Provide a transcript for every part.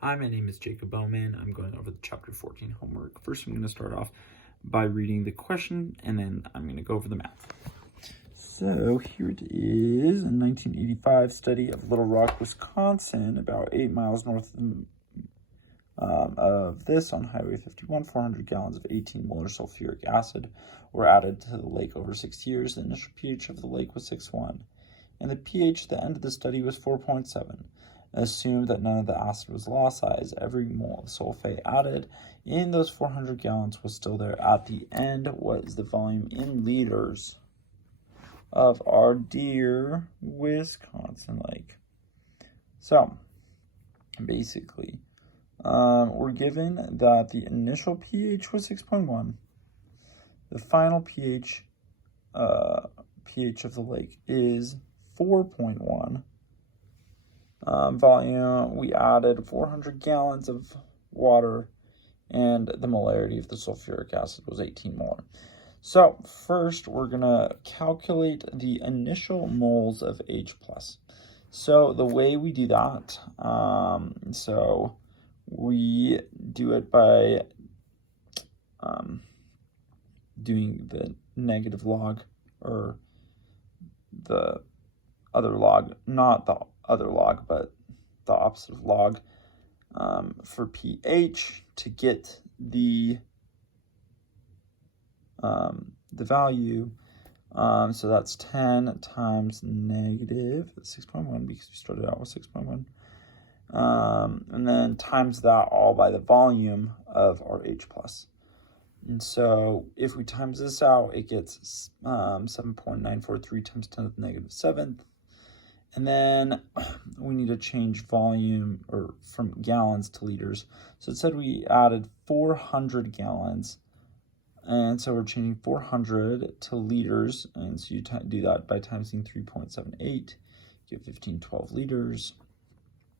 Hi, my name is Jacob Bowman. I'm going over the chapter 14 homework. First, I'm going to start off by reading the question, and then I'm going to go over the math. So here it is, a 1985 study of Little Rock, Wisconsin, about 8 miles north of this on Highway 51. 400 gallons of 18 molar sulfuric acid were added to the lake over 6 years. The initial pH of the lake was 6.1, and the pH at the end of the study was 4.7. Assume that none of the acid was lost, as every mole of sulfate added in those 400 gallons was still there at the end. What is the volume in liters of our dear Wisconsin lake? So, basically, we're given that the initial pH was 6.1. The final pH of the lake is 4.1. Volume, we added 400 gallons of water, and the molarity of the sulfuric acid was 18 molar. So first, we're going to calculate the initial moles of H+. So the way we do that, so we do it by doing the negative log, or the other log, not the other log, but the opposite of log, for pH to get the value. So that's 10 times negative 6.1, because we started out with 6.1. And then times that all by the volume of our H+. And so if we times this out, it gets 7.943 times 10 to the negative 7th. And then we need to change volume, or from gallons to liters. So it said we added 400 gallons. And so we're changing 400 to liters. And so you do that by timesing 3.78. You get 1512 liters.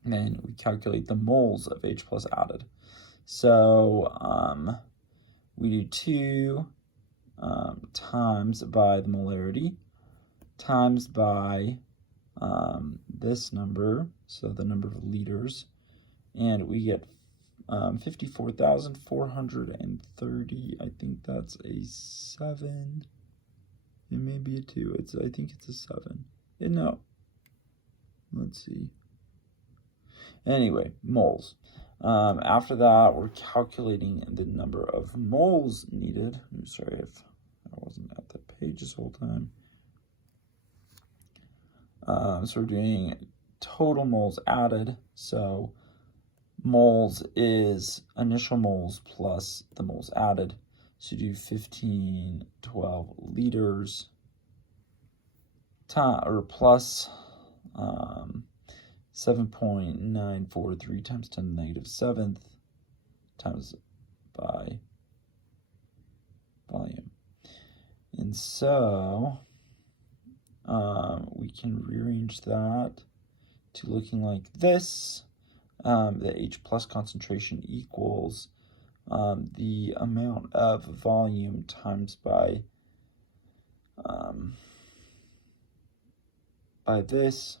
And then we calculate the moles of H+ added. So we do 2 times by the molarity times by this number, so the number of liters, and we get 54,430. I think that's a 7. It may be a 2. I think it's a 7. No. Let's see. Anyway, moles. After that, we're calculating the number of moles needed. I'm sorry if I wasn't at the page this whole time. So we're doing total moles added. So moles is initial moles plus the moles added. So you do 1512 liters plus 7.943 times 10 to the negative 7th times by volume. And so we can rearrange that to looking like this. The H+ concentration equals the amount of volume times by this.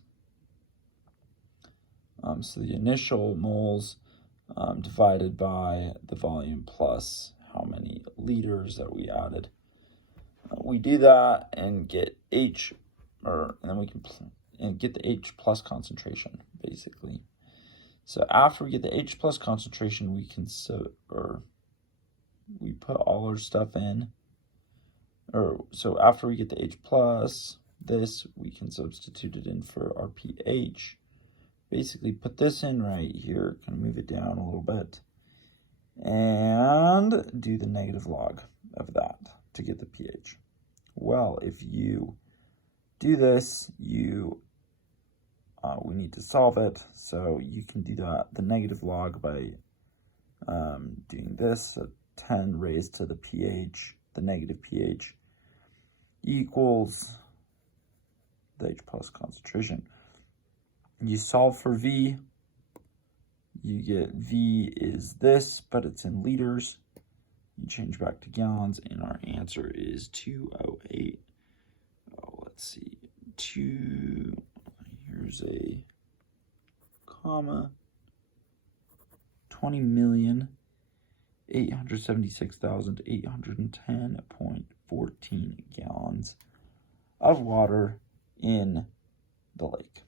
So the initial moles divided by the volume plus how many liters that we added. We do that and get H, and then we can get the H+ concentration, basically. So after we get the H+ concentration, we can we put all our stuff in. So after we get the H+, we can substitute it in for our pH. Basically put this in right here, kind of move it down a little bit, and do the negative log of that to get the pH. Well, if you do this, we need to solve it, so you can do that, the negative log, by doing this. So 10 raised to the pH, the negative pH, equals the H+ concentration. You solve for V, you get V is this, but it's in liters. You change back to gallons, and our answer is 208. Let's see, here's a comma, 20,876,810.14 gallons of water in the lake.